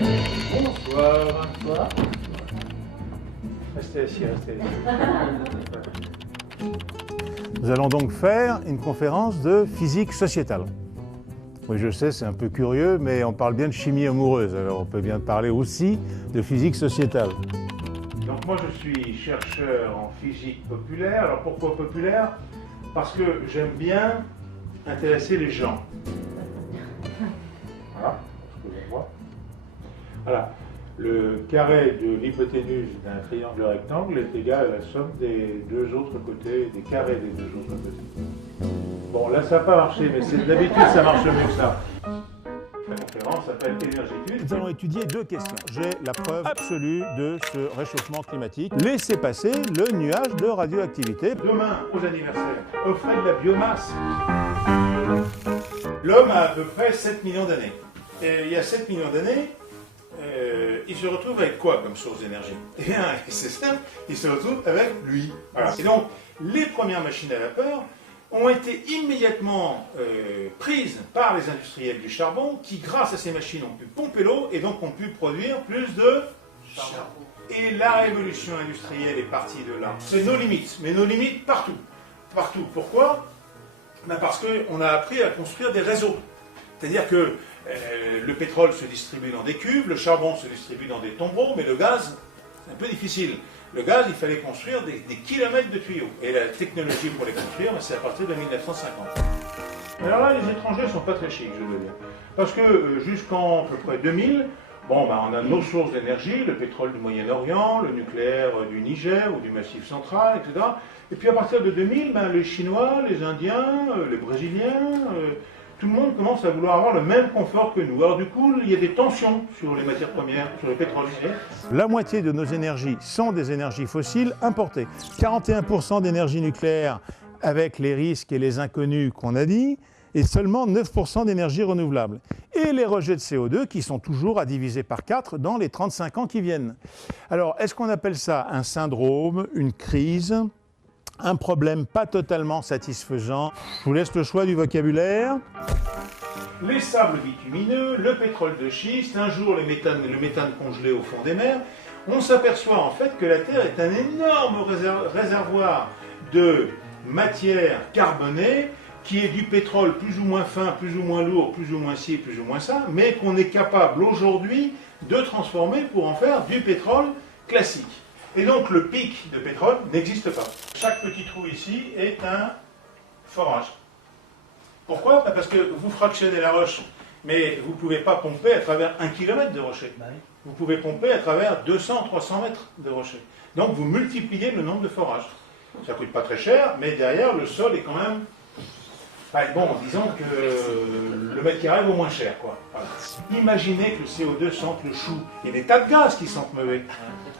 Bonsoir. Bonsoir. Restez assis, restez assis. Nous allons donc faire une conférence de physique sociétale. Oui, je sais, c'est un peu curieux, mais on parle bien de chimie amoureuse, alors on peut bien parler aussi de physique sociétale. Donc moi je suis chercheur en physique populaire. Alors pourquoi populaire? Parce que j'aime bien intéresser les gens. Voilà, ce que l'on voit. Voilà, le carré de l'hypoténuse d'un triangle rectangle est égal à la somme des deux autres côtés, des carrés des deux autres côtés. Bon, là ça n'a pas marché, mais d'habitude ça marche mieux que ça. La conférence s'appelle Énergie. Nous allons étudier deux questions. J'ai la preuve absolue de ce réchauffement climatique. Laissez passer le nuage de radioactivité. Demain, aux anniversaires, offrez de la biomasse. L'homme a à peu près 7 millions d'années. Et il y a 7 millions d'années, il se retrouve avec quoi comme source d'énergie? Eh bien, c'est simple, il se retrouve avec lui. Voilà. Et donc, les premières machines à vapeur ont été immédiatement prises par les industriels du charbon qui, grâce à ces machines, ont pu pomper l'eau et donc ont pu produire plus de charbon. Et la révolution industrielle est partie de là. C'est nos limites, mais nos limites partout. Partout. Pourquoi? Parce qu'on a appris à construire des réseaux. C'est-à-dire que le pétrole se distribue dans des cuves, le charbon se distribue dans des tombereaux, mais le gaz, c'est un peu difficile. Le gaz, il fallait construire des kilomètres de tuyaux. Et la technologie pour les construire, c'est à partir de 1950. Alors là, les étrangers ne sont pas très chics, je veux dire. Parce que jusqu'en à peu près 2000, on a nos sources d'énergie, le pétrole du Moyen-Orient, le nucléaire du Niger ou du Massif central, etc. Et puis à partir de 2000, les Chinois, les Indiens, les Brésiliens, tout le monde commence à vouloir avoir le même confort que nous. Alors du coup, il y a des tensions sur les matières premières, sur le pétrole. La moitié de nos énergies sont des énergies fossiles importées. 41% d'énergie nucléaire avec les risques et les inconnus qu'on a dit, et seulement 9% d'énergie renouvelable. Et les rejets de CO2 qui sont toujours à diviser par 4 dans les 35 ans qui viennent. Alors, est-ce qu'on appelle ça un syndrome, une crise, un problème pas totalement satisfaisant? Je vous laisse le choix du vocabulaire. Les sables bitumineux, le pétrole de schiste, un jour le méthane congelé au fond des mers. On s'aperçoit en fait que la Terre est un énorme réservoir de matière carbonée qui est du pétrole plus ou moins fin, plus ou moins lourd, plus ou moins ci, plus ou moins ça, mais qu'on est capable aujourd'hui de transformer pour en faire du pétrole classique. Et donc le pic de pétrole n'existe pas. Chaque petit trou ici est un forage. Pourquoi? Parce que vous fractionnez la roche, mais vous ne pouvez pas pomper à travers 1 km de rocher. Vous pouvez pomper à travers 200-300 mètres de rocher. Donc vous multipliez le nombre de forages. Ça ne coûte pas très cher, mais derrière le sol est quand même... disons que le mètre carré vaut moins cher, quoi. Voilà. Imaginez que le CO2 sente le chou. Il y a des tas de gaz qui sentent mauvais.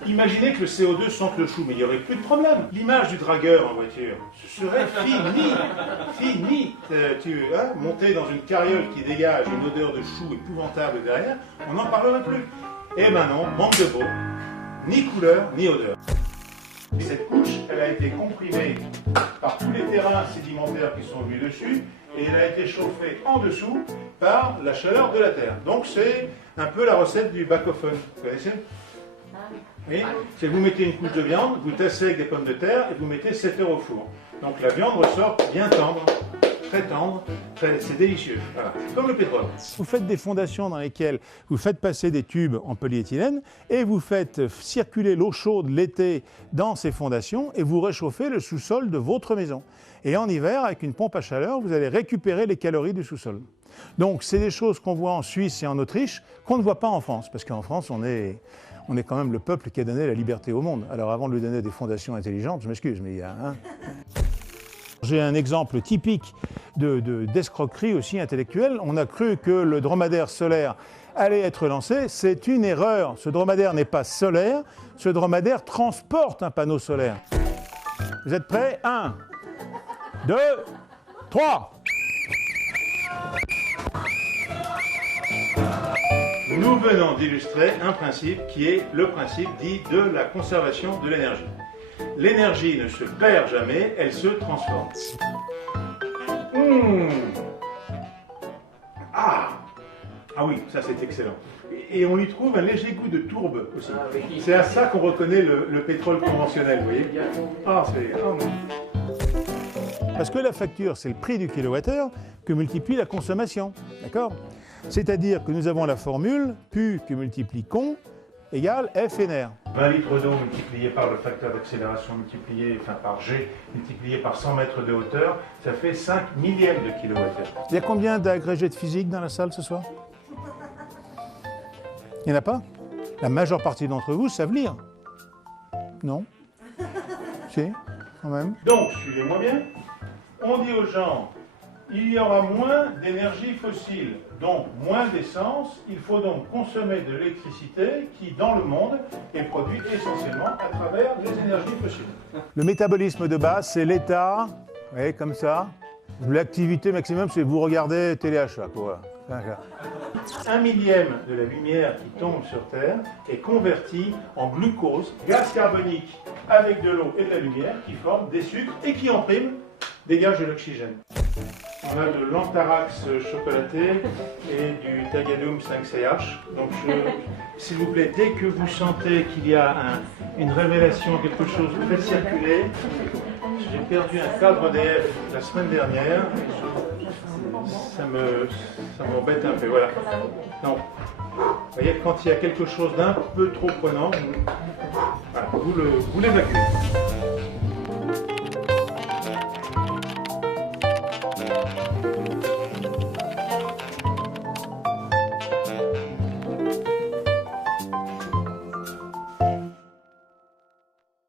Imaginez que le CO2 sente le chou, mais il n'y aurait plus de problème. L'image du dragueur en voiture, ce serait fini. Monter dans une carriole qui dégage une odeur de chou épouvantable derrière, on n'en parlerait plus. Eh ben non, manque de peau, ni couleur, ni odeur. Cette couche, elle a été comprimée par tous les terrains sédimentaires qui sont venus dessus et elle a été chauffée en dessous par la chaleur de la terre. Donc c'est un peu la recette du backofen. Vous connaissez? Oui. C'est vous mettez une couche de viande, vous tassez avec des pommes de terre et vous mettez 7 heures au four. Donc la viande ressort bien tendre, c'est délicieux. Voilà. C'est comme le pétrole. Vous faites des fondations dans lesquelles vous faites passer des tubes en polyéthylène et vous faites circuler l'eau chaude l'été dans ces fondations et vous réchauffez le sous-sol de votre maison. Et en hiver, avec une pompe à chaleur, vous allez récupérer les calories du sous-sol. Donc c'est des choses qu'on voit en Suisse et en Autriche qu'on ne voit pas en France, parce qu'en France, on est quand même le peuple qui a donné la liberté au monde. Alors avant de lui donner des fondations intelligentes, je m'excuse, mais il y a un... J'ai un exemple typique d'escroquerie aussi intellectuelle. On a cru que le dromadaire solaire allait être lancé. C'est une erreur. Ce dromadaire n'est pas solaire. Ce dromadaire transporte un panneau solaire. Vous êtes prêts? 1, 2, 3. Nous venons d'illustrer un principe qui est le principe dit de la conservation de l'énergie. L'énergie ne se perd jamais, elle se transforme. Ah oui, ça c'est excellent. Et on lui trouve un léger goût de tourbe aussi. Ah, oui. C'est à ça qu'on reconnaît le pétrole conventionnel, vous voyez. Ah, c'est... Oh non. Parce que la facture, c'est le prix du kilowattheure que multiplie la consommation, d'accord? C'est-à-dire que nous avons la formule Q que multiplie con égale FNR. 20 litres d'eau multiplié par le facteur d'accélération multiplié, enfin par G, multiplié par 100 mètres de hauteur, ça fait 5 millièmes de kilowattheure. Il y a combien d'agrégés de physique dans la salle ce soir? Il n'y en a pas? La majeure partie d'entre vous savent lire. Non? Si, quand même. Donc, suivez-moi bien. On dit aux gens, il y aura moins d'énergie fossile, donc moins d'essence. Il faut donc consommer de l'électricité qui, dans le monde, est produite essentiellement à travers les énergies fossiles. Le métabolisme de base, c'est l'état, vous voyez, comme ça. L'activité maximum, c'est vous regardez téléachat, quoi. 1 millième de la lumière qui tombe sur Terre est convertie en glucose, gaz carbonique avec de l'eau et de la lumière qui forment des sucres et qui en prime dégagent de l'oxygène. On a de l'antharax chocolaté et du tagadum 5CH. Donc s'il vous plaît, dès que vous sentez qu'il y a une révélation, quelque chose, faites circuler. J'ai perdu un cadre EDF la semaine dernière. Ça m'embête un peu, voilà. Donc, vous voyez, quand il y a quelque chose d'un peu trop prenant, voilà, vous l'évacuez.